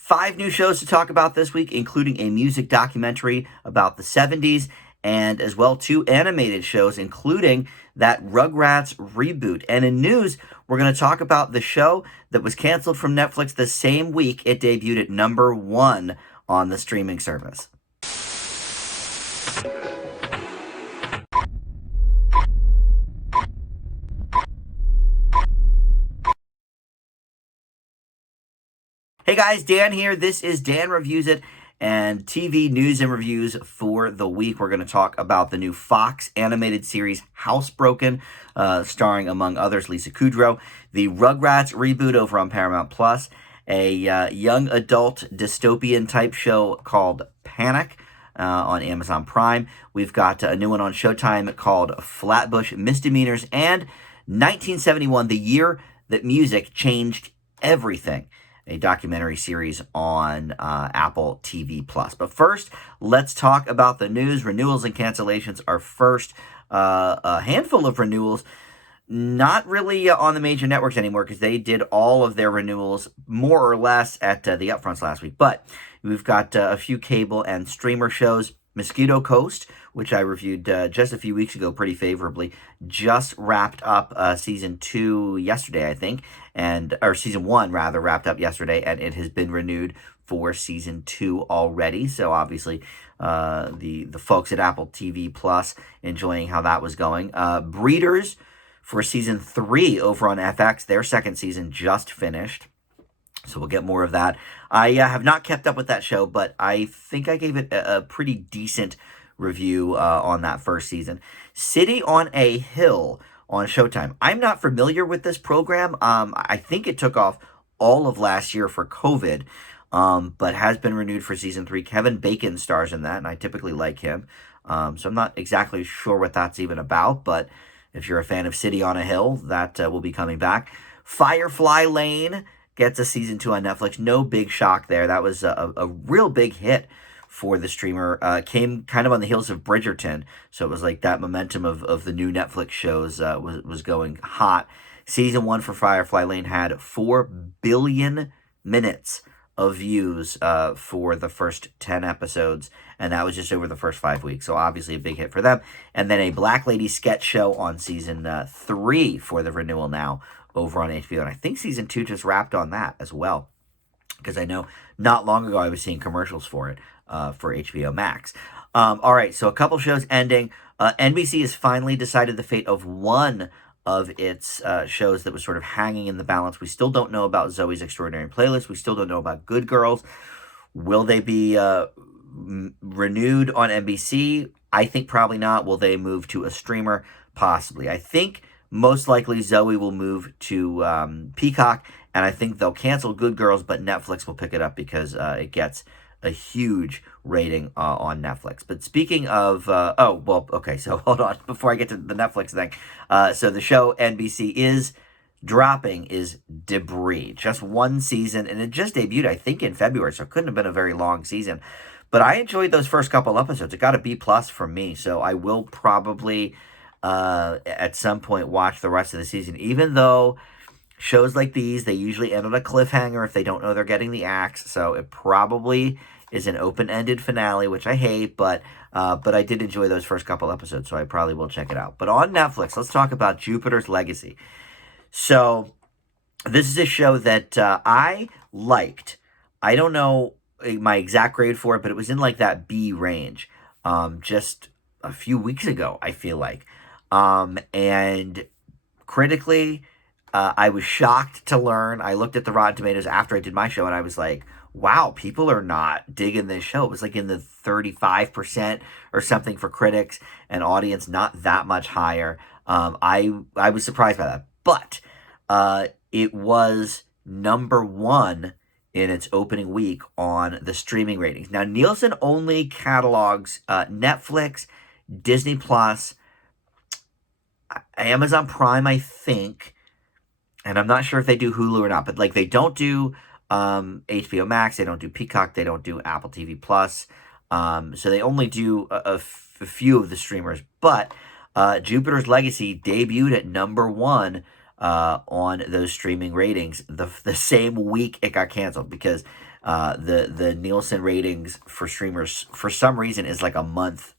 5 new shows to talk about this week, including a music documentary about the 70s, and as well 2 animated shows, including that Rugrats reboot. And in news, we're going to talk about the show that was canceled from Netflix the same week it debuted at number 1 on the streaming service. Hey guys, Dan here. This is Dan Reviews It, and TV news and reviews for the week. We're going to talk about the new Fox animated series Housebroken, starring, among others, Lisa Kudrow, the Rugrats reboot over on Paramount Plus, a young adult dystopian type show called Panic on Amazon Prime. We've got a new one on Showtime called Flatbush Misdemeanors, and 1971, the year that music changed everything, a documentary series on Apple TV Plus. But first, let's talk about the news. Renewals and cancellations are first. A handful of renewals, not really on the major networks anymore because they did all of their renewals more or less at the upfronts last week. But we've got a few cable and streamer shows. Mosquito Coast, which I reviewed just a few weeks ago pretty favorably, just wrapped up season 2 yesterday, I think, or season 1 rather, wrapped up yesterday, and it has been renewed for season 2 already. So obviously, the folks at Apple TV Plus enjoying how that was going. Breeders for season 3 over on FX, their second season just finished. So we'll get more of that. I have not kept up with that show, but I think I gave it a pretty decent review on that first season. City on a Hill on Showtime. I'm not familiar with this program. I think it took off all of last year for COVID, but has been renewed for season 3. Kevin Bacon stars in that, and I typically like him. So I'm not exactly sure what that's even about, but if you're a fan of City on a Hill, that will be coming back. Firefly Lane gets a season 2 on Netflix. No big shock there. That was a real big hit for the streamer. Came kind of on the heels of Bridgerton, so it was like that momentum of the new Netflix shows was going hot. Season 1 for Firefly Lane had 4 billion minutes of views for the first 10 episodes, and that was just over the first 5 weeks, so obviously a big hit for them. And then a Black Lady sketch show on season 3 for the renewal now over on HBO, and I think season 2 just wrapped on that as well, because I know not long ago I was seeing commercials for it for HBO Max. All right, so a couple shows ending. NBC has finally decided the fate of one of its shows that was sort of hanging in the balance. We still don't know about Zoe's Extraordinary Playlist. We still don't know about Good Girls. Will they be renewed on NBC? I think probably not. Will they move to a streamer? Possibly. I think most likely Zoe will move to Peacock, and I think they'll cancel Good Girls, but Netflix will pick it up because it gets a huge rating on Netflix. But speaking of, so hold on, before I get to the Netflix thing. So the show NBC is dropping is Debris. Just one season, and it just debuted, I think, in February, so it couldn't have been a very long season. But I enjoyed those first couple episodes. It got a B+ from me, so I will probably at some point watch the rest of the season, even though shows like these, they usually end on a cliffhanger if they don't know they're getting the axe. So it probably is an open-ended finale, which I hate, but I did enjoy those first couple episodes, so I probably will check it out. But on Netflix, let's talk about Jupiter's Legacy. So this is a show that I liked. I don't know my exact grade for it, but it was in like that B range just a few weeks ago, I feel like. And critically, I was shocked to learn. I looked at the Rotten Tomatoes after I did my show, and I was like, wow, people are not digging this show. It was like in the 35% or something for critics, and audience not that much higher. I was surprised by that. But it was number 1 in its opening week on the streaming ratings. Now, Nielsen only catalogs Netflix, Disney Plus, Amazon Prime, I think, and I'm not sure if they do Hulu or not, but like they don't do HBO Max, they don't do Peacock, they don't do Apple TV Plus, so they only do a few of the streamers. But Jupiter's Legacy debuted at number 1 on those streaming ratings the same week it got canceled, because The Nielsen ratings for streamers for some reason is like a month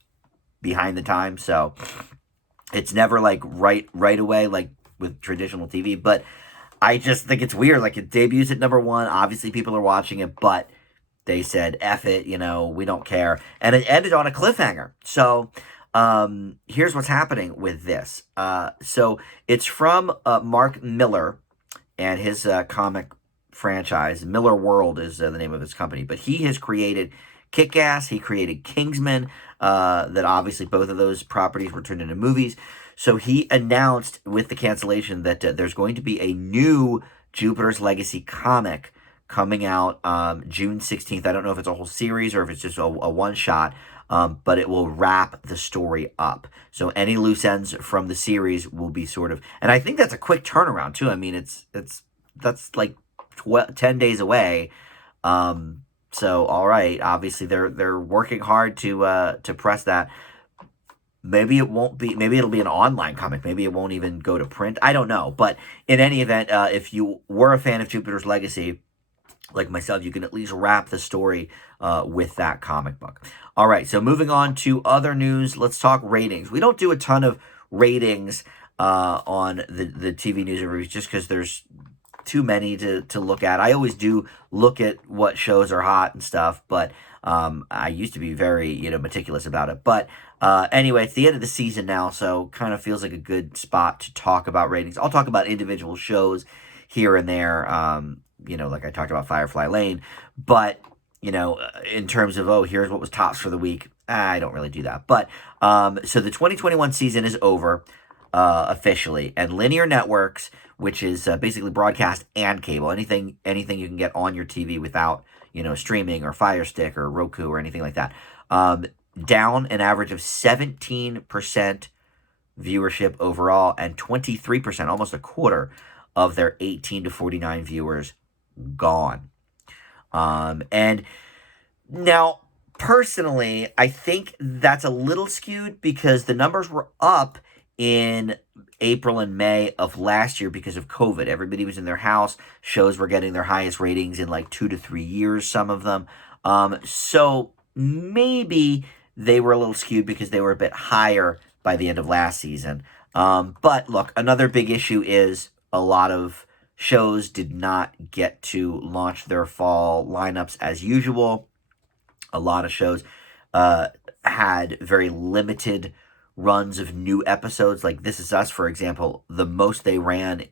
behind the time, so it's never like right away like with traditional TV. But I just think it's weird. Like, it debuts at number one. Obviously, people are watching it, but they said, F it, we don't care. And it ended on a cliffhanger. So here's what's happening with this. So it's from Mark Miller and his comic franchise. Miller World is the name of his company. But he has created Kick-Ass. He created Kingsman. That obviously both of those properties were turned into movies. So he announced with the cancellation that there's going to be a new Jupiter's Legacy comic coming out June 16th. I don't know if it's a whole series or if it's just a one-shot, but it will wrap the story up. So any loose ends from the series will be sort of... And I think that's a quick turnaround, too. I mean, that's like 10 days away. So, all right, obviously they're working hard to press that. Maybe it won't be. Maybe it'll be an online comic. Maybe it won't even go to print. I don't know. But in any event, if you were a fan of Jupiter's Legacy, like myself, you can at least wrap the story with that comic book. All right, so moving on to other news, let's talk ratings. We don't do a ton of ratings on the TV news and reviews just because there's too many to look at. I always do look at what shows are hot and stuff, but I used to be very, meticulous about it. But anyway, it's the end of the season now, so kind of feels like a good spot to talk about ratings. I'll talk about individual shows here and there, like I talked about Firefly Lane. But, in terms of, here's what was tops for the week, I don't really do that. But so the 2021 season is over officially, and linear networks, which is basically broadcast and cable, anything you can get on your TV without, streaming or Fire Stick or Roku or anything like that, down an average of 17% viewership overall, and 23%, almost a quarter, of their 18 to 49 viewers gone. And now, personally, I think that's a little skewed because the numbers were up in April and May of last year because of COVID. Everybody was in their house. Shows were getting their highest ratings in like 2 to 3 years, some of them. So maybe they were a little skewed because they were a bit higher by the end of last season. But look, another big issue is a lot of shows did not get to launch their fall lineups as usual. A lot of shows had very limited runs of new episodes. Like This Is Us, for example, the most they ran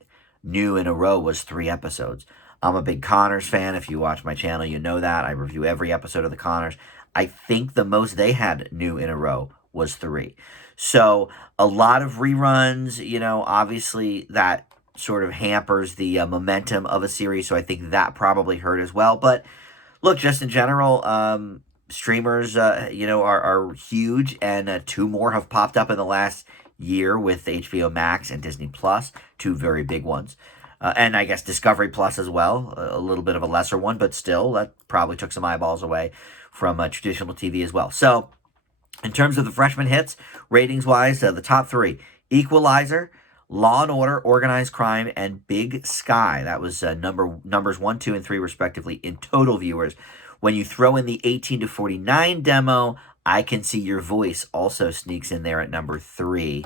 new in a row was 3 episodes. I'm a big Connors fan. If you watch my channel, you know that. I review every episode of the Connors. I think the most they had new in a row was 3. So a lot of reruns, obviously that sort of hampers the momentum of a series. So I think that probably hurt as well. But look, just in general, streamers, are huge, and 2 more have popped up in the last year with HBO Max and Disney Plus, 2 very big ones. And I guess Discovery Plus as well, a little bit of a lesser one, but still, that probably took some eyeballs away from traditional TV as well. So, in terms of the freshman hits, ratings-wise, the top 3, Equalizer, Law and Order, Organized Crime, and Big Sky. That was numbers 1, 2, and 3, respectively, in total viewers. When you throw in the 18 to 49 demo, I Can See Your Voice also sneaks in there at number 3.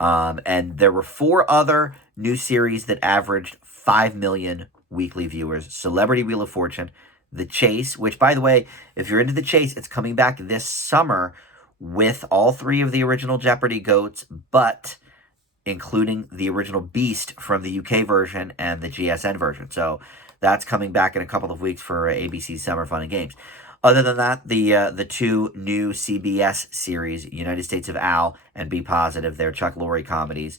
And there were 4 other new series that averaged 5 million weekly viewers. Celebrity Wheel of Fortune, The Chase, which, by the way, if you're into The Chase, it's coming back this summer with all 3 of the original Jeopardy goats, but including the original Beast from the UK version and the GSN version. So that's coming back in a couple of weeks for ABC's Summer Fun and Games. Other than that, the 2 new CBS series, United States of Al and Be Positive, they're Chuck Lorre comedies,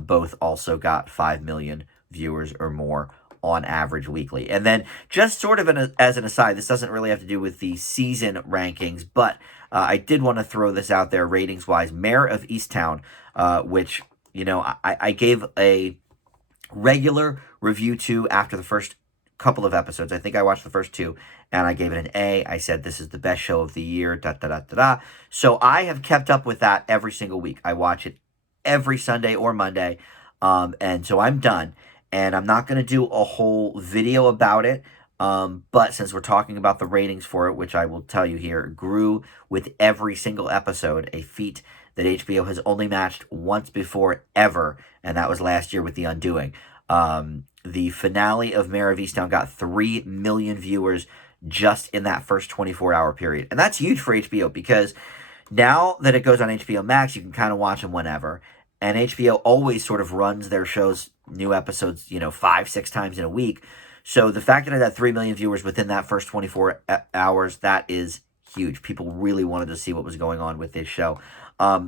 both also got 5 million viewers or more on average weekly. And then just sort of as an aside, this doesn't really have to do with the season rankings, but I did want to throw this out there ratings-wise. Mare of Easttown, which, I gave a regular review to after the first couple of episodes. I think I watched the first 2, and I gave it an A. I said, this is the best show of the year, da-da-da-da-da. So I have kept up with that every single week. I watch it every Sunday or Monday, and so I'm done. And I'm not going to do a whole video about it. But since we're talking about the ratings for it, which I will tell you here, grew with every single episode, a feat that HBO has only matched once before ever, and that was last year with The Undoing. The finale of Mare of Easttown got 3 million viewers just in that first 24-hour period. And that's huge for HBO because now that it goes on HBO Max, you can kind of watch them whenever. And HBO always sort of runs their shows, new episodes, 5, 6 times in a week. So the fact that it had 3 million viewers within that first 24 hours, that is huge. People really wanted to see what was going on with this show.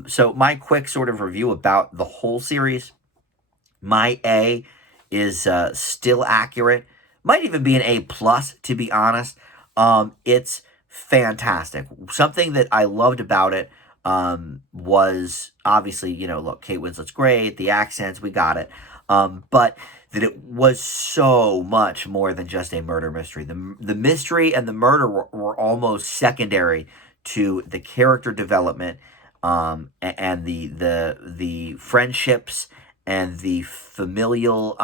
So my quick sort of review about the whole series, my A is still accurate. Might even be an A plus, to be honest. It's fantastic. Something that I loved about it was obviously, look, Kate Winslet's great, the accents, we got it. But that it was so much more than just a murder mystery. The mystery and the murder were almost secondary to the character development, and the friendships and the familial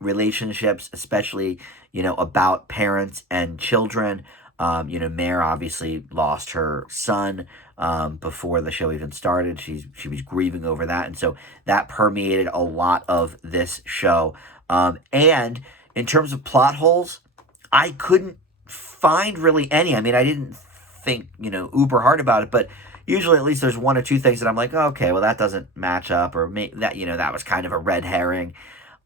relationships, especially about parents and children. Mare obviously lost her son before the show even started. She was grieving over that, and so that permeated a lot of this show. And in terms of plot holes, I couldn't find really any. I mean, I didn't think uber hard about it, but usually at least there's one or two things that I'm like, oh, okay, well that doesn't match up, or that that was kind of a red herring.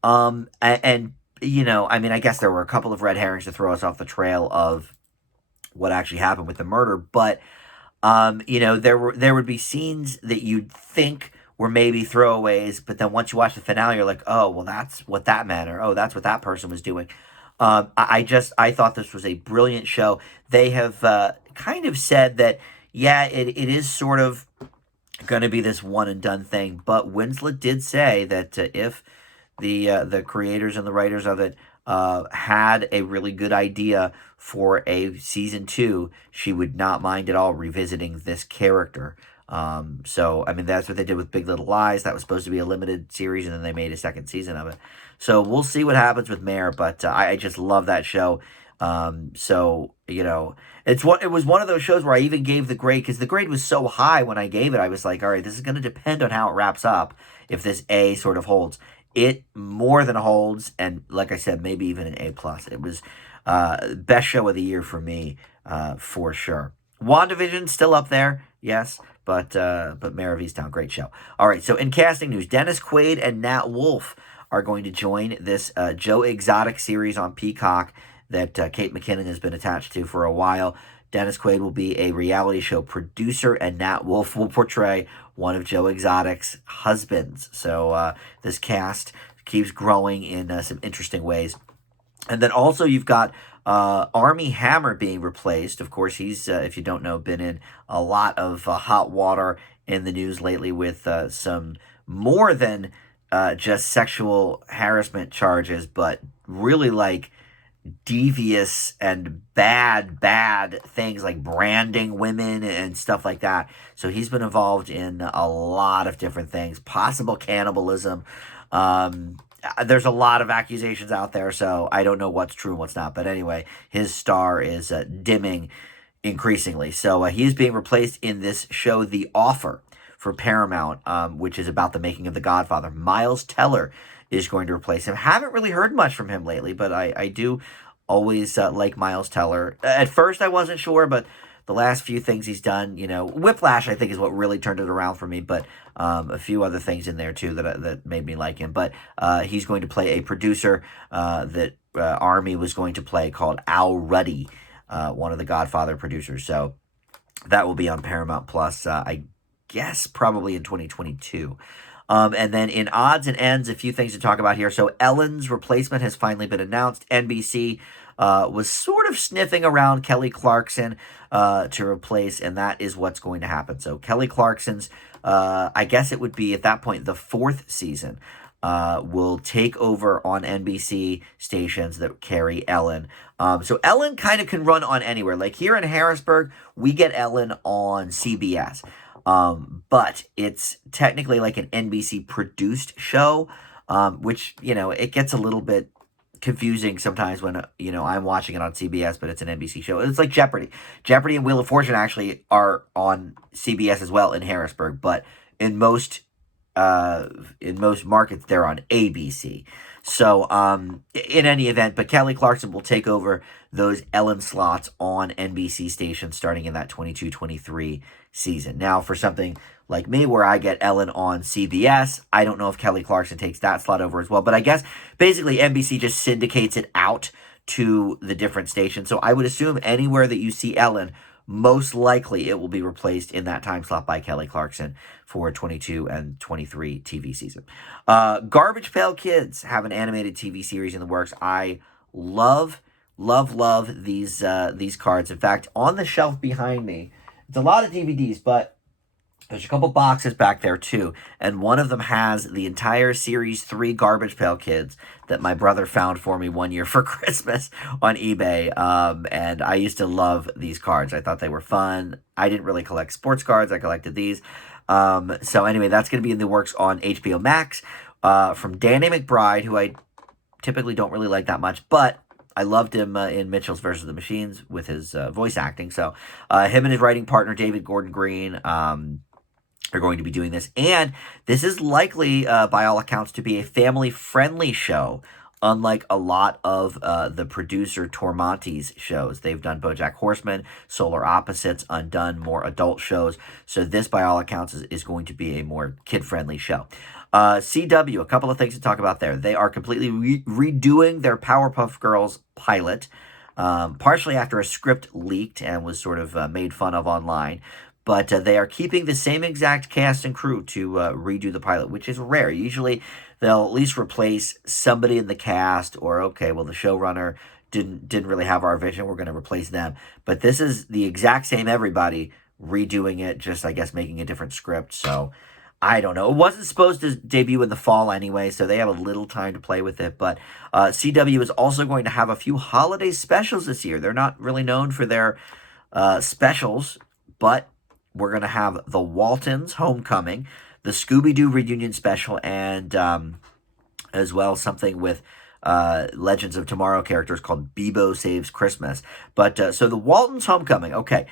And I mean, I guess there were a couple of red herrings to throw us off the trail of what actually happened with the murder, but there would be scenes that you'd think were maybe throwaways, but then once you watch the finale, you're like, oh, well, that's what that meant, or oh, that's what that person was doing. I thought this was a brilliant show. They have kind of said that, yeah, it is sort of going to be this one and done thing, but Winslet did say that if the creators and the writers of it had a really good idea for a season 2, she would not mind at all revisiting this character. So, I mean, that's what they did with Big Little Lies. That was supposed to be a limited series, and then they made a second season of it. So we'll see what happens with Mare, but I just love that show. So, it was one of those shows where I even gave the grade, because the grade was so high when I gave it. I was like, all right, this is going to depend on how it wraps up, if this A sort of holds. It more than holds, and like I said, maybe even an A plus. It was best show of the year for me, for sure. WandaVision still up there, yes, but Mare of Easttown, great show. All right, so in casting news, Dennis Quaid and Nat Wolff are going to join this Joe Exotic series on Peacock that Kate McKinnon has been attached to for a while. Dennis Quaid will be a reality show producer, and Nat Wolff will portray one of Joe Exotic's husbands. So this cast keeps growing in some interesting ways. And then also you've got Armie Hammer being replaced. Of course, he's, if you don't know, been in a lot of hot water in the news lately with some more than just sexual harassment charges, but really like devious and bad things like branding women and stuff like that. So he's been involved in a lot of different things, possible cannibalism. There's a lot of accusations out there, so I don't know what's true and what's not. But anyway, his star is dimming increasingly. So he is being replaced in this show, The Offer, for Paramount, which is about the making of The Godfather. Miles Teller is going to replace him. Haven't really heard much from him lately, but I do always like Miles Teller. At first, I wasn't sure, but the last few things he's done, Whiplash, I think, is what really turned it around for me, but a few other things in there, too, that made me like him. But he's going to play a producer that Armie was going to play, called Al Ruddy, one of the Godfather producers. So that will be on Paramount Plus, I guess, probably in 2022. And then in odds and ends, a few things to talk about here. So Ellen's replacement has finally been announced. NBC was sort of sniffing around Kelly Clarkson to replace, and that is what's going to happen. So Kelly Clarkson's, I guess it would be at that point the 4th season, will take over on NBC stations that carry Ellen. So Ellen kind of can run on anywhere. Like here in Harrisburg, we get Ellen on CBS. But it's technically like an NBC produced show, which, it gets a little bit confusing sometimes when I'm watching it on CBS, but it's an NBC show. It's like Jeopardy. Jeopardy and Wheel of Fortune actually are on CBS as well in Harrisburg, but in most uh, in most markets they're on ABC. So in any event, but Kelly Clarkson will take over those Ellen slots on NBC stations starting in that 22-23 season. Now, for something like me, where I get Ellen on CBS, I don't know if Kelly Clarkson takes that slot over as well. But I guess basically NBC just syndicates it out to the different stations. So I would assume anywhere that you see Ellen, most likely it will be replaced in that time slot by Kelly Clarkson for 22 and 23 TV season. Garbage Pail Kids have an animated TV series in the works. I love, love these cards. In fact, on the shelf behind me, it's a lot of DVDs, but there's a couple boxes back there too, and one of them has the entire Series 3 Garbage Pail Kids that my brother found for me one year for Christmas on eBay, and I used to love these cards. I thought they were fun. I didn't really collect sports cards. I collected these. So anyway, that's going to be in the works on HBO Max from Danny McBride, who I typically don't really like that much, but I loved him in Mitchell's versus the Machines with his voice acting. So him and his writing partner, David Gordon Green, are going to be doing this. And this is likely, by all accounts, to be a family-friendly show, unlike a lot of the producer Tormonte's shows. They've done BoJack Horseman, Solar Opposites, Undone, more adult shows. So this, by all accounts, is going to be a more kid-friendly show. CW, a couple of things to talk about there. They are completely redoing their Powerpuff Girls pilot, partially after a script leaked and was sort of made fun of online. But they are keeping the same exact cast and crew to redo the pilot, which is rare. Usually they'll at least replace somebody in the cast, or, okay, well, the showrunner didn't really have our vision, we're going to replace them. But this is the exact same everybody redoing it, just, I guess, making a different script. So I don't know. It wasn't supposed to debut in the fall anyway, so they have a little time to play with it. But CW is also going to have a few holiday specials this year. They're not really known for their specials, but we're going to have the Waltons Homecoming, the Scooby-Doo reunion special, and as well something with Legends of Tomorrow characters called Bebo Saves Christmas. But so the Waltons Homecoming, okay.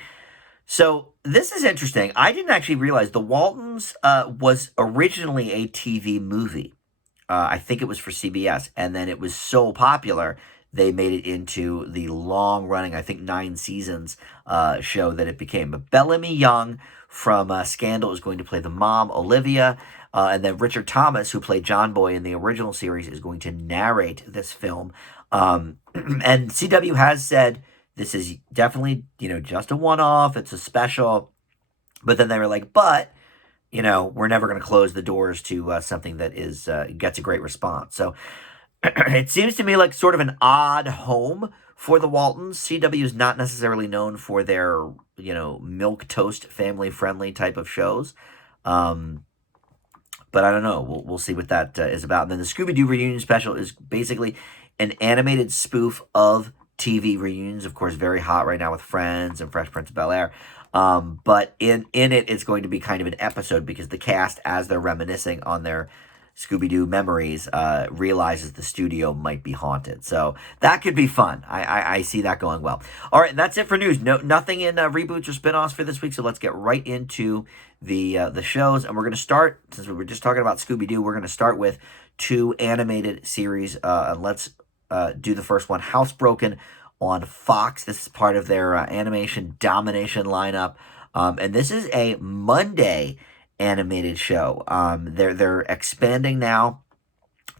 So this is interesting. I didn't actually realize the Waltons was originally a TV movie. I think it was for CBS, and then it was so popular they made it into the long-running, I think 9 seasons show that it became. But Bellamy Young from Scandal is going to play the mom, Olivia, and then Richard Thomas, who played John Boy in the original series, is going to narrate this film. And CW has said this is definitely, just a one-off. It's a special. But then they were like, but we're never going to close the doors to something that is gets a great response. So it seems to me like sort of an odd home for the Waltons. CW is not necessarily known for their, milk toast, family-friendly type of shows. But I don't know. We'll see what that is about. And then the Scooby-Doo reunion special is basically an animated spoof of TV reunions. Of course, very hot right now with Friends and Fresh Prince of Bel-Air. But in it, it's going to be kind of an episode because the cast, as they're reminiscing on their Scooby-Doo memories, realizes the studio might be haunted. So that could be fun. I see that going well. All right, that's it for news. Nothing in reboots or spinoffs for this week, so let's get right into the shows. And we're going to start, since we were just talking about Scooby-Doo, we're going to start with 2 animated series. And let's do the first one, Housebroken on Fox. This is part of their animation domination lineup. And this is a Monday animated show. They're expanding now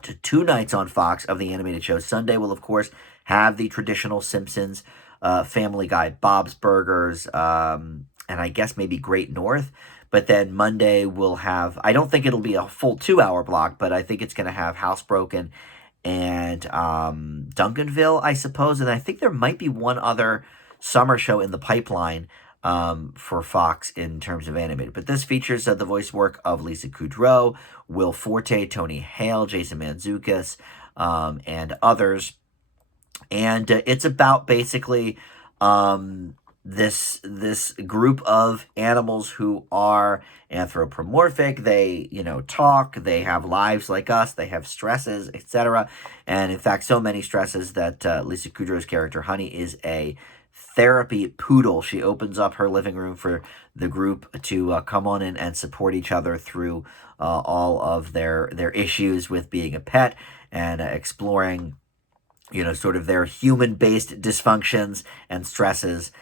to 2 nights on Fox of the animated show. Sunday will, of course, have the traditional Simpsons, Family Guy, Bob's Burgers, and I guess maybe Great North. But then Monday will have, I don't think it'll be a full 2-hour block, but I think it's going to have Housebroken and Duncanville, I suppose. And I think there might be one other summer show in the pipeline for Fox in terms of animated. But this features the voice work of Lisa Kudrow, Will Forte, Tony Hale, Jason Mantzoukas, and others. And it's about basically this group of animals who are anthropomorphic. They, talk, they have lives like us, they have stresses, etc. And in fact, so many stresses that Lisa Kudrow's character Honey is a therapy poodle. She opens up her living room for the group to come on in and support each other through all of their issues with being a pet, and exploring, sort of their human-based dysfunctions and stresses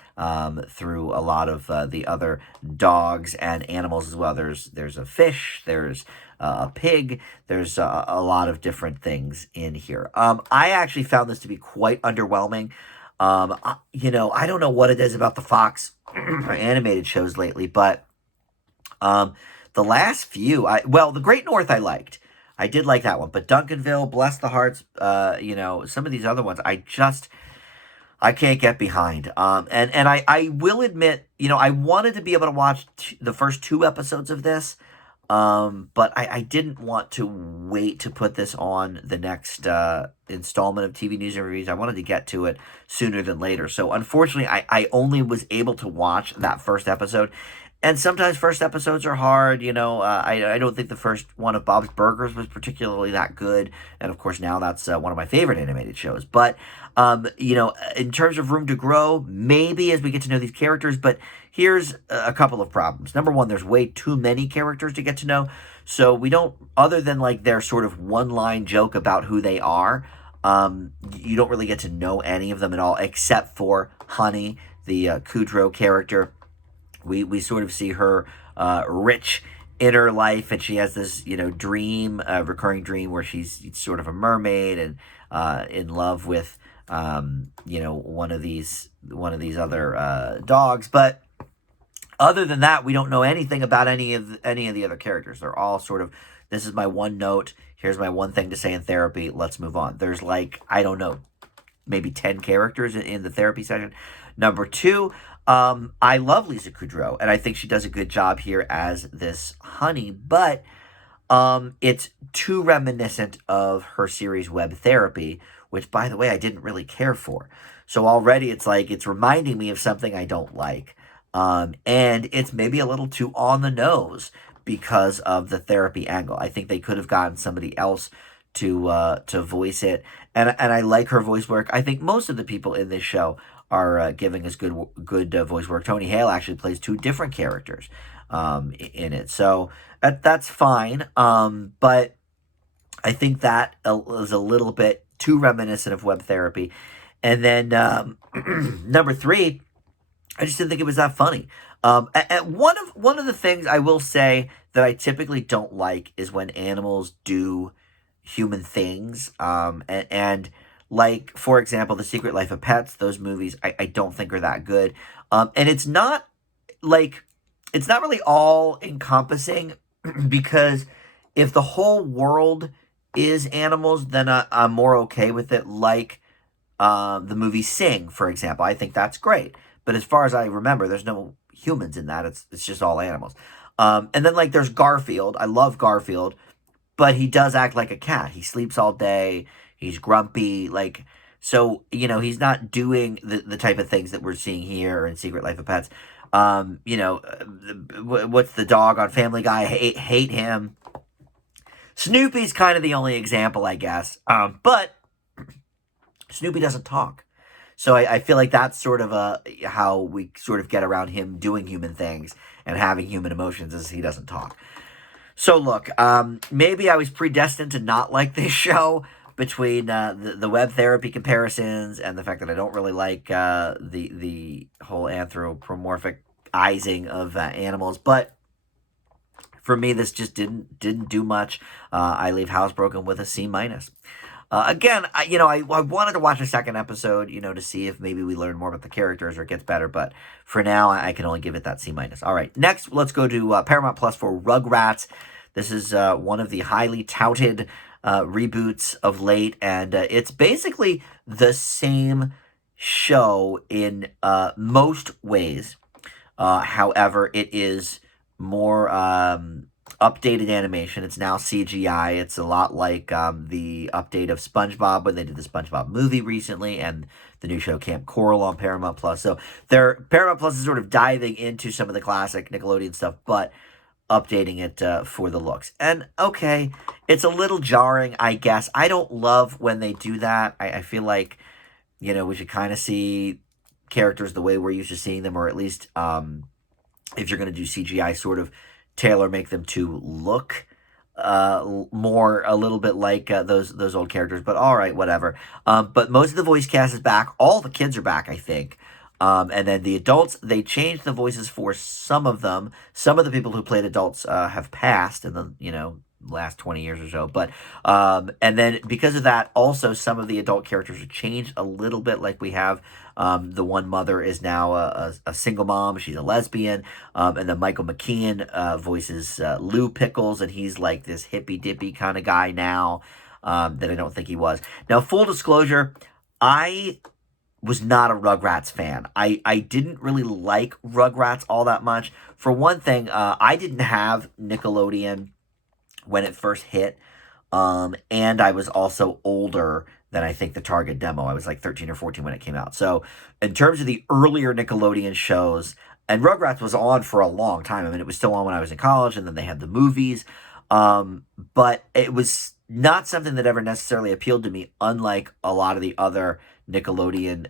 through a lot of the other dogs and animals as well. There's a fish, there's a pig, there's a lot of different things in here. I actually found this to be quite underwhelming. I don't know what it is about the Fox animated shows lately, but um, the last few, The Great North I liked. I did like that one, but Duncanville, Bless the Hearts, some of these other ones, I can't get behind. And I will admit, I wanted to be able to watch the first two episodes of this, but I didn't want to wait to put this on the next installment of TV News and Reviews. I wanted to get to it sooner than later. So unfortunately, I only was able to watch that first episode. And sometimes first episodes are hard, I don't think the first one of Bob's Burgers was particularly that good. And of course, now that's one of my favorite animated shows. But, in terms of room to grow, maybe as we get to know these characters. But here's a couple of problems. Number one, there's way too many characters to get to know. So we don't, other than like their sort of one-line joke about who they are, you don't really get to know any of them at all, except for Honey, the Kudrow character. We sort of see her rich inner life, and she has this dream, recurring dream, where she's sort of a mermaid and in love with one of these other dogs. But other than that, we don't know anything about any of the other characters. They're all sort of, this is my one note, here's my one thing to say in therapy, let's move on. There's like, I don't know, maybe 10 characters in the therapy session. Number two, I love Lisa Kudrow, and I think she does a good job here as this Honey, but it's too reminiscent of her series Web Therapy, which, by the way, I didn't really care for. So already it's like it's reminding me of something I don't like. And it's maybe a little too on the nose because of the therapy angle. I think they could have gotten somebody else to voice it, and I like her voice work. I think most of the people in this show are giving us good voice work. Tony Hale actually plays two different characters in it, so that's fine. But I think that is a little bit too reminiscent of Web Therapy. And then number three, I just didn't think it was that funny. And one of the things I will say that I typically don't like is when animals do human things. And like, for example, The Secret Life of Pets, those movies I don't think are that good. And it's not really all encompassing because if the whole world is animals, then I'm more okay with it. Like the movie Sing, for example. I think that's great. But as far as I remember, there's no humans in that. It's just all animals. And then like there's Garfield. I love Garfield, but he does act like a cat. He sleeps all day. He's grumpy. Like, so, he's not doing the type of things that we're seeing here in Secret Life of Pets. What's the dog on Family Guy? Hate him. Snoopy's kind of the only example, I guess. But Snoopy doesn't talk. So I feel like that's sort of how we sort of get around him doing human things and having human emotions, is he doesn't talk. So look, maybe I was predestined to not like this show between the Web Therapy comparisons and the fact that I don't really like the whole anthropomorphizing of animals. But for me, this just didn't do much. I leave Housebroken with a C-. Again, I wanted to watch a second episode, to see if maybe we learn more about the characters or it gets better. But for now, I can only give it that C-. All right, next, let's go to Paramount Plus for Rugrats. This is one of the highly touted reboots of late, and it's basically the same show in most ways. However, it is more updated animation. It's now CGI. It's a lot like the update of SpongeBob when they did the SpongeBob movie recently, and the new show Camp Coral on Paramount Plus. So Paramount Plus is sort of diving into some of the classic Nickelodeon stuff, but updating it for the looks. And okay, it's a little jarring, I guess. I don't love when they do that. I feel like, we should kind of see characters the way we're used to seeing them, or at least if you're going to do CGI, sort of tailor make them to look more a little bit like those old characters. But all right, whatever. But most of the voice cast is back. All the kids are back, I think. And then the adults, they changed the voices for some of them. Some of the people who played adults have passed in the last 20 years or so. But and then because of that, also some of the adult characters are changed a little bit. Like we have the one mother is now a single mom. She's a lesbian. And then Michael McKean voices Lou Pickles, and he's like this hippy dippy kind of guy now that I don't think he was. Now, full disclosure, I was not a Rugrats fan. I didn't really like Rugrats all that much. For one thing, I didn't have Nickelodeon when it first hit, and I was also older than I think the target demo. I was like 13 or 14 when it came out. So in terms of the earlier Nickelodeon shows, and Rugrats was on for a long time. I mean, it was still on when I was in college, and then they had the movies. But it was not something that ever necessarily appealed to me, unlike a lot of the other Nickelodeon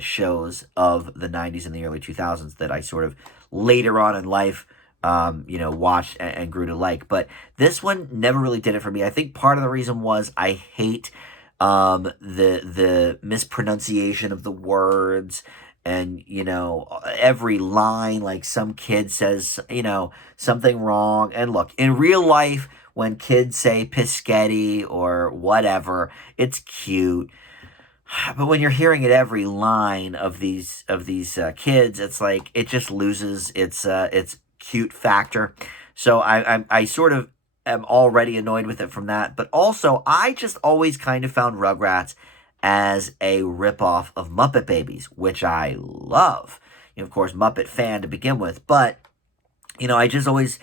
shows of the 90s and the early 2000s that I sort of later on in life watched and grew to like. But this one never really did it for me. I think part of the reason was I hate the mispronunciation of the words, and every line, like some kid says something wrong. And look, in real life, when kids say Piscetti or whatever, it's cute. But when you're hearing it every line of these kids, it's like it just loses its cute factor. So I sort of am already annoyed with it from that. But also, I just always kind of found Rugrats as a ripoff of Muppet Babies, which I love. Of course, Muppet fan to begin with, but I just always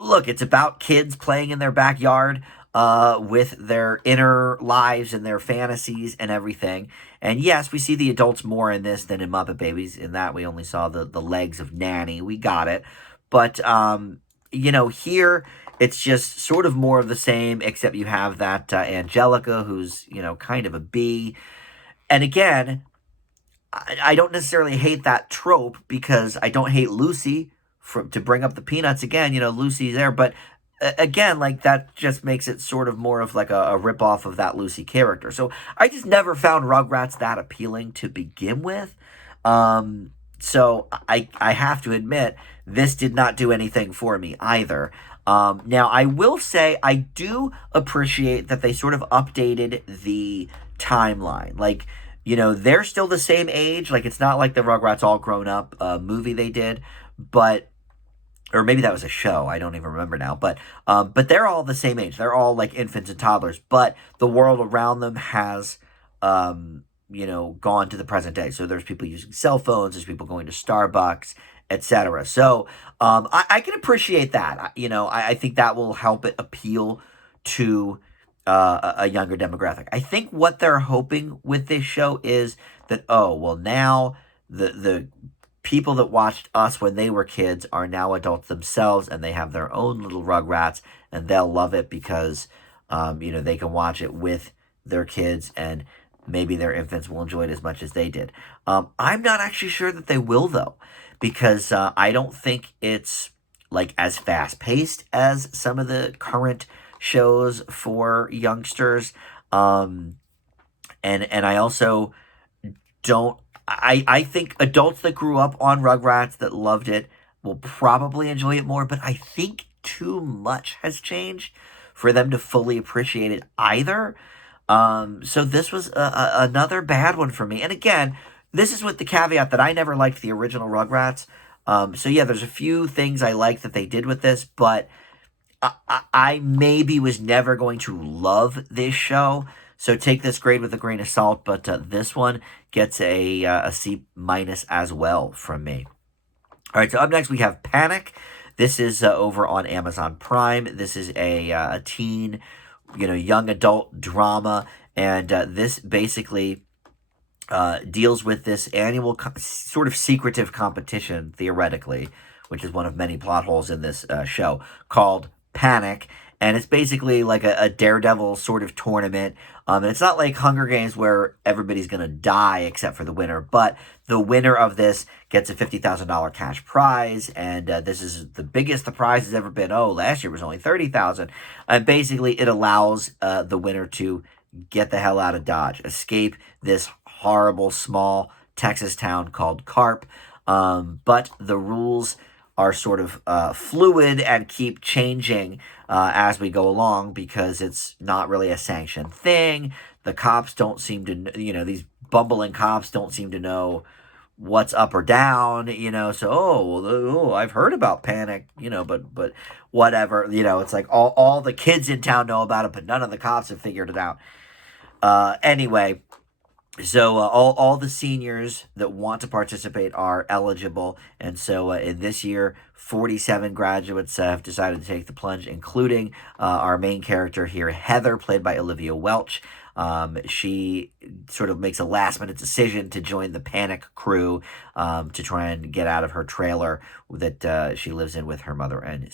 look. It's about kids playing in their backyard with their inner lives and their fantasies and everything. And yes, we see the adults more in this than in Muppet Babies. In that, we only saw the legs of Nanny. We got it. But, here it's just sort of more of the same, except you have that Angelica, who's, kind of a bee. And again, I don't necessarily hate that trope, because I don't hate Lucy. To bring up the Peanuts again, Lucy's there. But again, like, that just makes it sort of more of like a ripoff of that Lucy character. So I just never found Rugrats that appealing to begin with. So I have to admit, this did not do anything for me either. Now, I will say I do appreciate that they sort of updated the timeline. Like, they're still the same age. Like, it's not like the Rugrats All Grown Up movie they did, but... or maybe that was a show. I don't even remember now. But they're all the same age. They're all like infants and toddlers. But the world around them has, gone to the present day. So there's people using cell phones. There's people going to Starbucks, etc. So I can appreciate that. I think that will help it appeal to a younger demographic. I think what they're hoping with this show is that, now the people that watched us when they were kids are now adults themselves, and they have their own little Rugrats, and they'll love it because, they can watch it with their kids, and maybe their infants will enjoy it as much as they did. I'm not actually sure that they will, though, because I don't think it's like as fast paced as some of the current shows for youngsters. And I also don't. I think adults that grew up on Rugrats that loved it will probably enjoy it more, but I think too much has changed for them to fully appreciate it either. So this was another bad one for me. And again, this is with the caveat that I never liked the original Rugrats. So yeah, there's a few things I like that they did with this, but I maybe was never going to love this show. So take this grade with a grain of salt, but this one gets a C- as well from me. All right, so up next we have Panic. This is over on Amazon Prime. This is a teen, young adult drama, and this basically deals with this annual sort of secretive competition, theoretically, which is one of many plot holes in this show, called Panic. And it's basically like a Daredevil sort of tournament. And it's not like Hunger Games where everybody's going to die except for the winner, but the winner of this gets a $50,000 cash prize. And this is the biggest the prize has ever been. Oh, last year was only $30,000. And basically, it allows the winner to get the hell out of Dodge, escape this horrible small Texas town called Carp. But the rules are sort of fluid and keep changing as we go along because it's not really a sanctioned thing. The cops don't seem to, these bumbling cops don't seem to know what's up or down, so I've heard about Panic, but whatever, it's like all the kids in town know about it, but none of the cops have figured it out. Anyway, so all the seniors that want to participate are eligible, and so in this year, 47 graduates have decided to take the plunge, including our main character here, Heather, played by Olivia Welch. She sort of makes a last-minute decision to join the Panic crew to try and get out of her trailer that she lives in with her mother and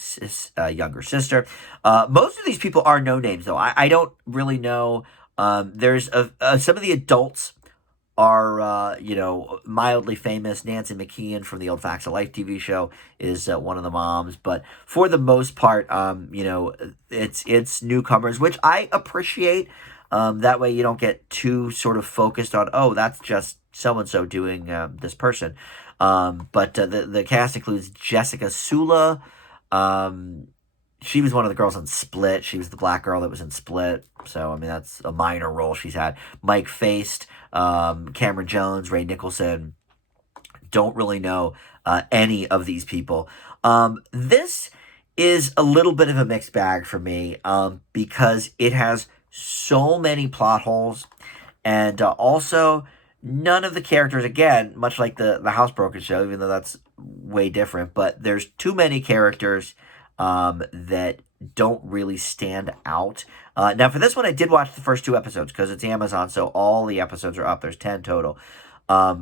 younger sister. Most of these people are no names, though. I don't really know. There's some of the adults are, mildly famous. Nancy McKeon from the old Facts of Life TV show is one of the moms, but for the most part, it's newcomers, which I appreciate. That way you don't get too sort of focused on, oh, that's just so-and-so doing this person. But the cast includes Jessica Sula. She was one of the girls in Split. She was the black girl that was in Split. So, I mean, that's a minor role she's had. Mike Faced, Cameron Jones, Ray Nicholson. Don't really know any of these people. This is a little bit of a mixed bag for me because it has so many plot holes. And also, none of the characters, again, much like the Housebroken show, even though that's way different, but there's too many characters that don't really stand out. Now, for this one, I did watch the first 2 episodes because it's Amazon, so all the episodes are up. There's 10 total,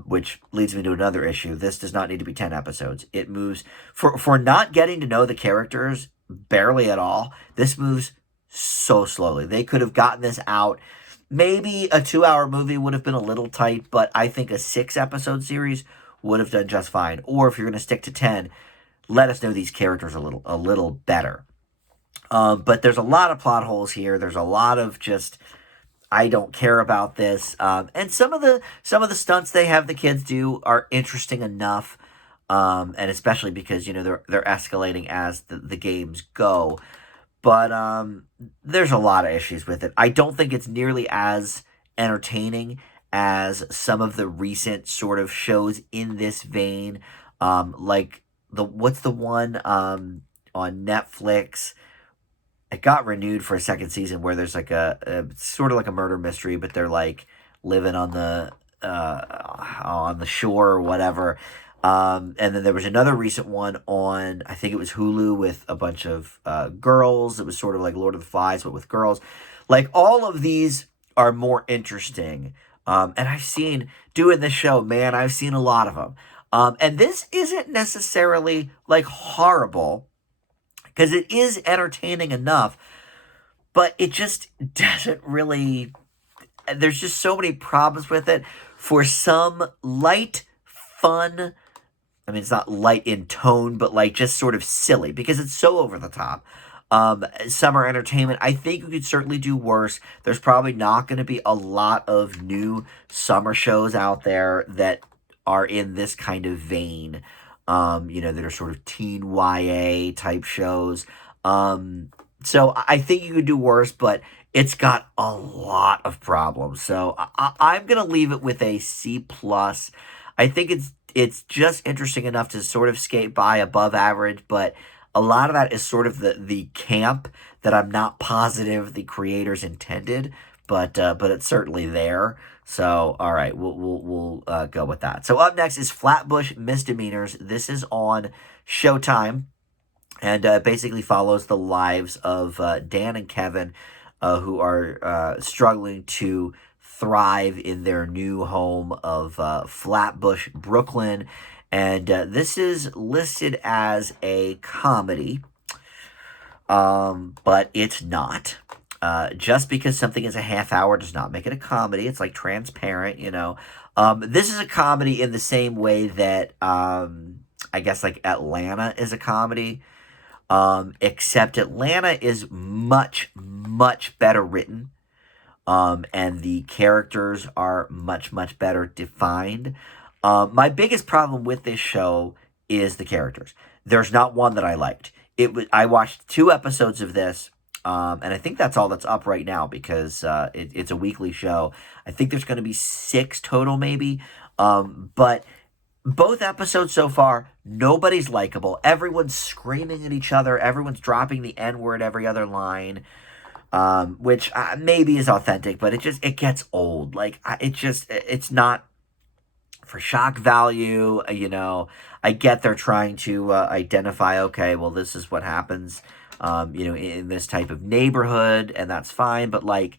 which leads me to another issue. This does not need to be 10 episodes. It moves, for not getting to know the characters barely at all, this moves so slowly. They could have gotten this out. Maybe a 2-hour movie would have been a little tight, but I think a 6-episode series would have done just fine. Or if you're going to stick to 10, let us know these characters a little better. But there's a lot of plot holes here. There's a lot of just, I don't care about this. And some of the stunts they have the kids do are interesting enough. And especially because, they're escalating as the games go. But there's a lot of issues with it. I don't think it's nearly as entertaining as some of the recent sort of shows in this vein. Like what's the one on Netflix? It got renewed for a second season where there's like a sort of like a murder mystery, but they're like living on the shore or whatever. And then there was another recent one on, I think it was Hulu, with a bunch of girls. It was sort of like Lord of the Flies, but with girls. Like, all of these are more interesting. And I've seen, doing this show, man, I've seen a lot of them. And this isn't necessarily, like, horrible, because it is entertaining enough, but it just doesn't really, there's just so many problems with it. For some light, fun, I mean, it's not light in tone, but like just sort of silly because it's so over the top. Summer entertainment, I think you could certainly do worse. There's probably not going to be a lot of new summer shows out there that are in this kind of vein, that are sort of teen YA type shows. So I think you could do worse, but it's got a lot of problems. So I'm going to leave it with a C+. I think it's just interesting enough to sort of skate by above average, but a lot of that is sort of the camp that I'm not positive the creators intended, but it's certainly there. So, all right, we'll go with that. So up next is Flatbush Misdemeanors. This is on Showtime, and basically follows the lives of Dan and Kevin, who are struggling to thrive in their new home of Flatbush, Brooklyn. And this is listed as a comedy, but it's not. Just because something is a half hour does not make it a comedy. It's like transparent, you know. This is a comedy in the same way that I guess like Atlanta is a comedy. Except Atlanta is much, much better written. And the characters are much, much better defined. My biggest problem with this show is the characters. There's not one that I liked. I watched 2 episodes of this, and I think that's all that's up right now because it's a weekly show. I think there's going to be 6 total, maybe. But both episodes so far, nobody's likable. Everyone's screaming at each other. Everyone's dropping the N-word every other line, which maybe is authentic, but it gets old. Like, it's not for shock value, you know. I get they're trying to identify, okay, well, this is what happens, you know, in this type of neighborhood, and that's fine, but, like,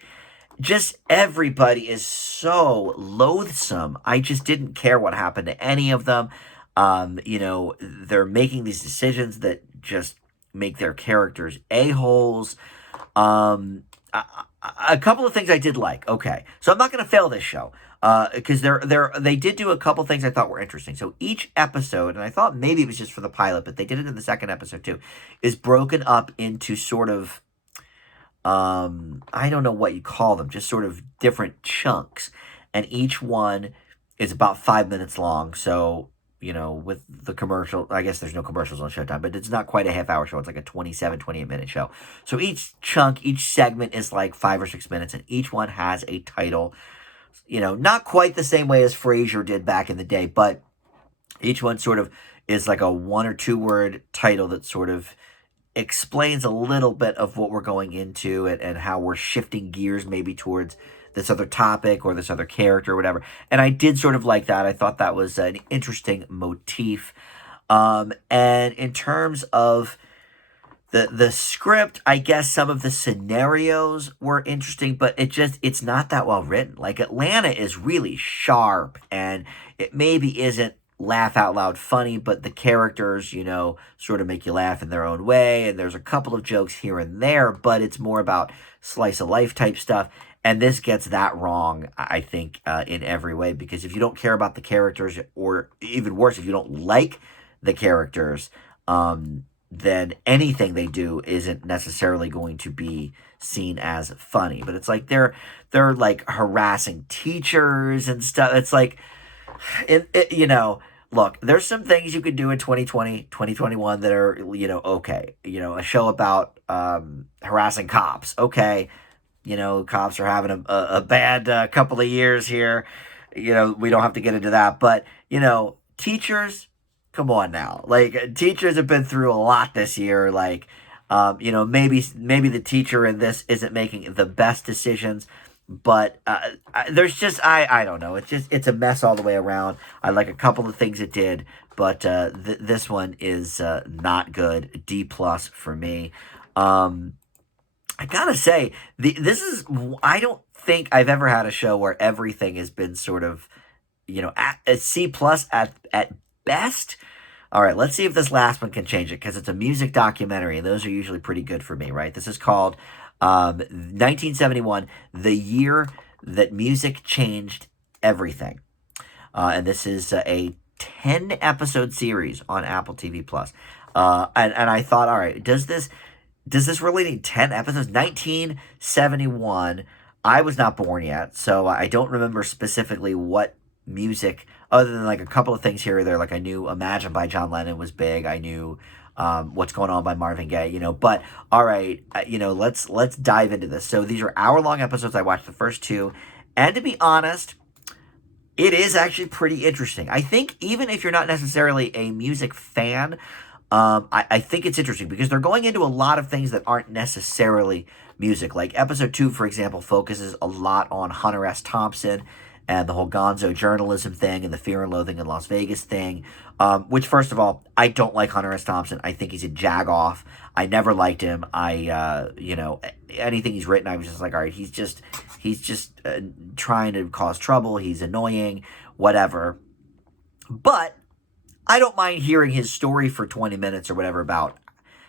just everybody is so loathsome. I just didn't care what happened to any of them. You know, they're making these decisions that just make their characters a-holes. A couple of things I did like. Okay, so I'm not going to fail this show because they did do a couple things I thought were interesting. So each episode, and I thought maybe it was just for the pilot, but they did it in the second episode too, is broken up into sort of I don't know what you call them, just sort of different chunks, and each one is about 5 minutes long. So, you know, with the commercial, I guess there's no commercials on Showtime, but it's not quite a half-hour show. It's like a 28-minute show. So each chunk, each segment is like 5 or 6 minutes, and each one has a title. You know, not quite the same way as Frasier did back in the day, but each one sort of is like a 1 or 2 word title that sort of explains a little bit of what we're going into and how we're shifting gears maybe towards this other topic or this other character or whatever. And I did sort of like that. I thought that was an interesting motif. And in terms of the script, I guess some of the scenarios were interesting, but it's not that well written. Like, Atlanta is really sharp, and it maybe isn't laugh out loud funny, but the characters, you know, sort of make you laugh in their own way, and there's a couple of jokes here and there, but it's more about slice of life type stuff. And this gets that wrong, I think, in every way, because if you don't care about the characters, or even worse, if you don't like the characters, then anything they do isn't necessarily going to be seen as funny. But it's like they're like harassing teachers and stuff. It's like, you know, look, there's some things you could do in 2020, 2021 that are, you know, okay. You know, a show about harassing cops. Okay. You know, cops are having a bad couple of years here. You know, we don't have to get into that. But, you know, teachers, come on now. Like, teachers have been through a lot this year. Like, you know, maybe the teacher in this isn't making the best decisions. But there's just, I don't know. It's a mess all the way around. I like a couple of things it did, but this one is not good. D+ for me. I gotta say, I don't think I've ever had a show where everything has been sort of, you know, at a C+ at best. All right, let's see if this last one can change it, because it's a music documentary, and those are usually pretty good for me, right? This is called 1971, the year that music changed everything. And this is a 10-episode series on Apple TV+. And I thought, all right, does this really need 10 episodes? 1971, I was not born yet, so I don't remember specifically what music, other than like a couple of things here or there. Like, I knew Imagine by John Lennon was big. I knew What's Going On by Marvin Gaye, you know. But all right, you know, let's dive into this. So these are hour-long episodes. I watched the first 2, and to be honest, it is actually pretty interesting. I think even if you're not necessarily a music fan, I think it's interesting because they're going into a lot of things that aren't necessarily music. Like episode 2, for example, focuses a lot on Hunter S. Thompson and the whole gonzo journalism thing and the Fear and Loathing in Las Vegas thing, which, first of all, I don't like Hunter S. Thompson. I think he's a jagoff. I never liked him. You know, anything he's written, I was just like, all right, he's He's just trying to cause trouble. He's annoying, whatever. But I don't mind hearing his story for 20 minutes or whatever about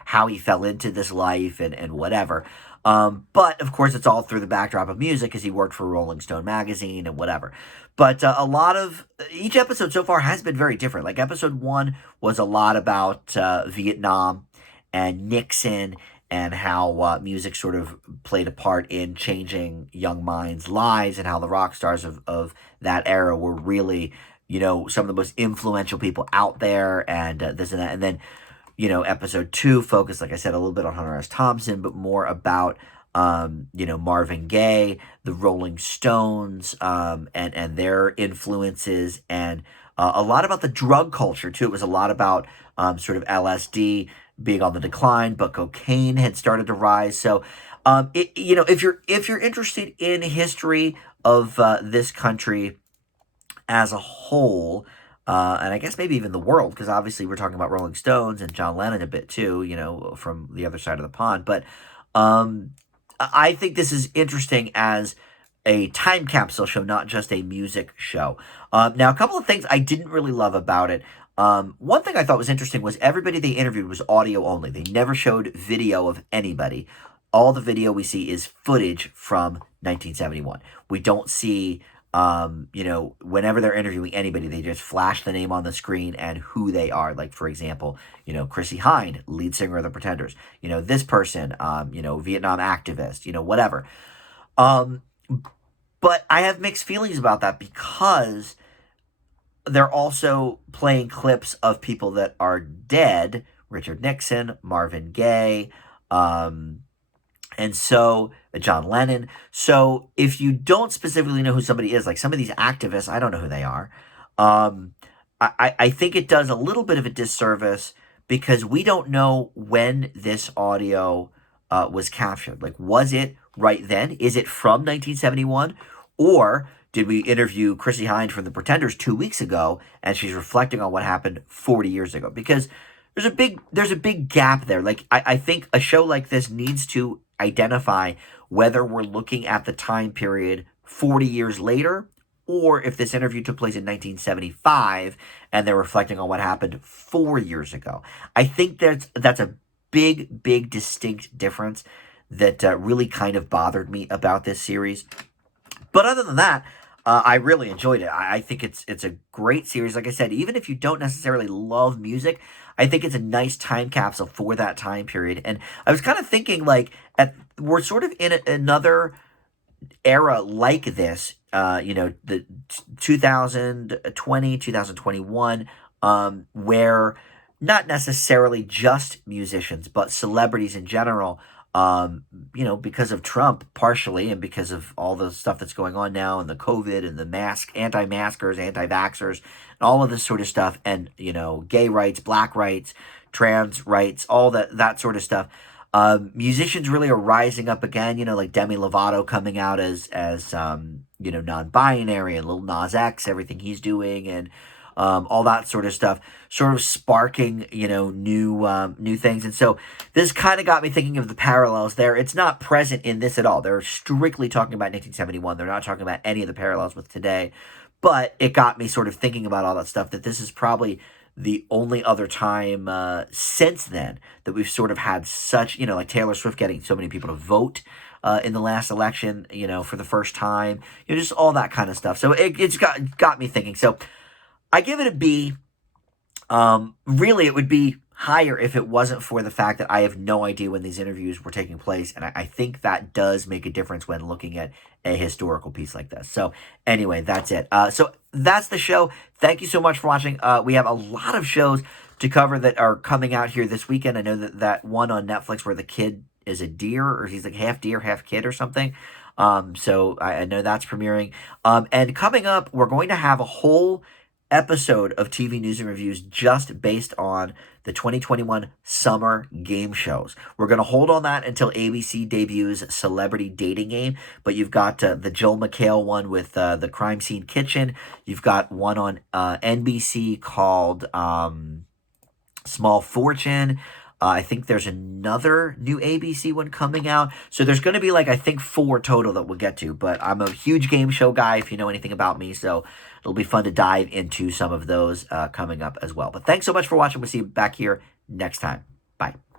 how he fell into this life and whatever. But of course, it's all through the backdrop of music because he worked for Rolling Stone magazine and whatever. But a lot of each episode so far has been very different. Like episode one was a lot about Vietnam and Nixon and how music sort of played a part in changing young minds' lives and how the rock stars of that era were really, some of the most influential people out there and this and that. And then episode two focused, like I said, a little bit on Hunter S. Thompson, but more about, Marvin Gaye, the Rolling Stones, and their influences, and a lot about the drug culture too. It was a lot about sort of LSD being on the decline, but cocaine had started to rise. So, if you're interested in history of this country as a whole, and I guess maybe even the world, because obviously we're talking about Rolling Stones and John Lennon a bit too, from the other side of the pond. But I think this is interesting as a time capsule show, not just a music show. Now, a couple of things I didn't really love about it. One thing I thought was interesting was everybody they interviewed was audio only. They never showed video of anybody. All the video we see is footage from 1971. We don't see whenever they're interviewing anybody, they just flash the name on the screen and who they are. Like, for example, Chrissy Hynde, lead singer of the Pretenders, this person, Vietnam activist, whatever. But I have mixed feelings about that because they're also playing clips of people that are dead. Richard Nixon, Marvin Gaye, and so John Lennon. So if you don't specifically know who somebody is, like some of these activists, I don't know who they are. I think it does a little bit of a disservice because we don't know when this audio was captured. Like, was it right then? Is it from 1971? Or did we interview Chrissy Hynde from the Pretenders 2 weeks ago and she's reflecting on what happened 40 years ago? Because there's a big gap there. Like, I think a show like this needs to identify whether we're looking at the time period 40 years later or if this interview took place in 1975 and they're reflecting on what happened 4 years ago. I think that's a big distinct difference that really kind of bothered me about this series. But other than that, I really enjoyed it. I think it's a great series. Like I said, even if you don't necessarily love music, I think it's a nice time capsule for that time period. And I was kind of thinking, like, we're sort of in another era like this, the 2020, 2021, where not necessarily just musicians, but celebrities in general, because of Trump partially and because of all the stuff that's going on now and the COVID and the anti-maskers, anti-vaxxers, and all of this sort of stuff, and, gay rights, black rights, trans rights, all that sort of stuff. Musicians really are rising up again, like Demi Lovato coming out as non-binary, and Lil Nas X, everything he's doing, and all that sort of stuff, sort of sparking, new things. And so this kind of got me thinking of the parallels there. It's not present in this at all. They're strictly talking about 1971. They're not talking about any of the parallels with today. But it got me sort of thinking about all that stuff, that this is probably the only other time since then that we've sort of had such, like Taylor Swift getting so many people to vote in the last election, for the first time, just all that kind of stuff. So it's got me thinking. So I give it a B. Really, it would be higher if it wasn't for the fact that I have no idea when these interviews were taking place. And I think that does make a difference when looking at a historical piece like this. So anyway, that's it. So that's the show. Thank you so much for watching. We have a lot of shows to cover that are coming out here this weekend. I know that one on Netflix where the kid is a deer, or he's like half deer, half kid or something. So I know that's premiering. And coming up, we're going to have a whole episode of TV News and Reviews just based on the 2021 summer game shows. We're going to hold on that until ABC debuts Celebrity Dating Game, but you've got the Joel McHale one with the Crime Scene Kitchen. You've got one on NBC called Small Fortune. I think there's another new ABC one coming out. So there's going to be like, I think 4 total that we'll get to. But I'm a huge game show guy, if you know anything about me. So it'll be fun to dive into some of those coming up as well. But thanks so much for watching. We'll see you back here next time.